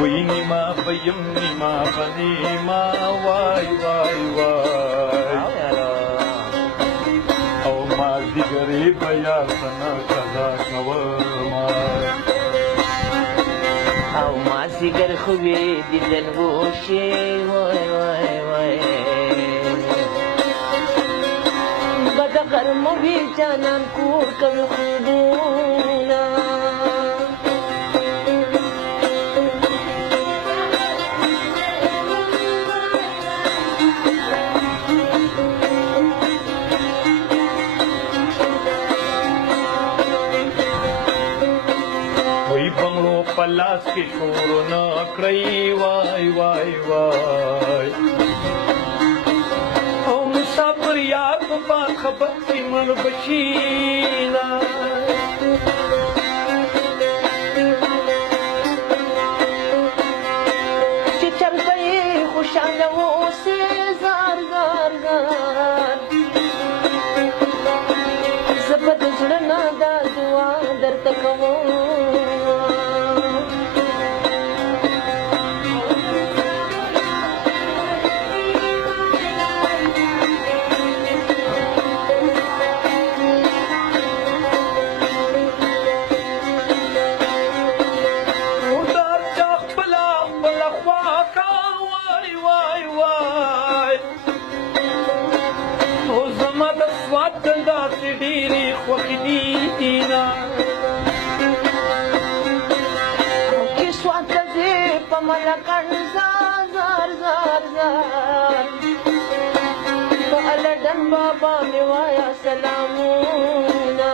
وی نیما بیم نیما بنیما وای وای وای او ما دیگری بیا سنا صدا کوما او ما سیگر خوبی دیدن گوشی وای وای وای بدا غرمو بی جانان کور کوي خوبونا پلاس کی شور نہ کړی وای وای وای او مسافر یار په باد خبر کی مړ بشینا چې چرته خوشاله اوسې زار زار زار زبد زړه نه دا دعا درته کوم ډېرې خوښې دي نه چې سوات ته ځې په ملکڼ زار زار زار زار په الډن بابا مې وایه سلامونه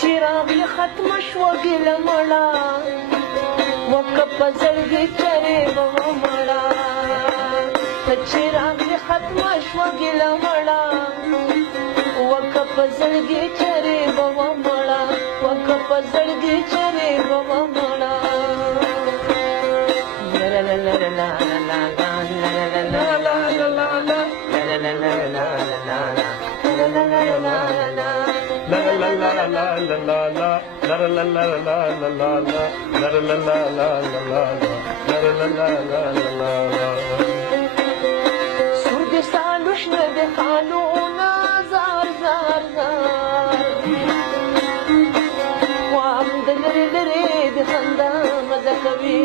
چراغی ختم شو ګیله مړه وکه په زړګي چرې به مړه چراغی ختم شو ګیله مړه وکه په زړګي چرې به مړه وکه په زړګي چرې به مړه لا لا لا لا لا لا لا لا سود سالوش نه د خالونه زار زار زار وام د لري لري د خندا مزه کوي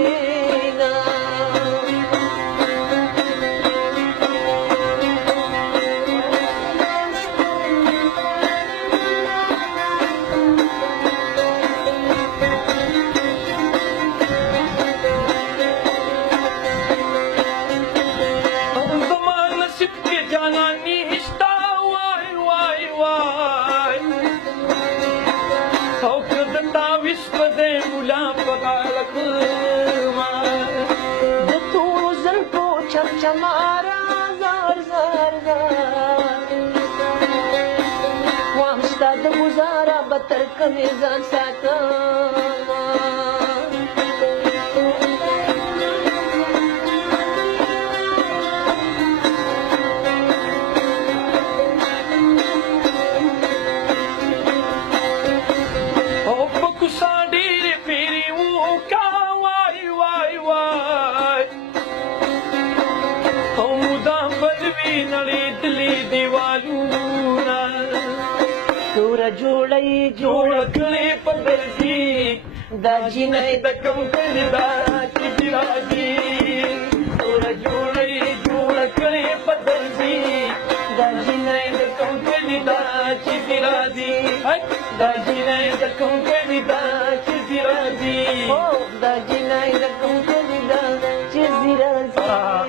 چمارا زار زار زار وام ستا د گزارا بتر کمی ځان ساتم او په کوڅه ډېرې پیرې وکا وای وای وای او مدام بدوي نړېدلې دیوالونه توره جوړی جوړ کړې په درځي دا جینۍ د کوم کلي دا چې دې راځي توره جوړی جوړ کړې په درځي دا جینۍ د کوم کلي دا چې دې راځي دا جینۍ د کوم کلي دا چې دې راځي دا جینۍ د کوم کلي دا چې دې راځي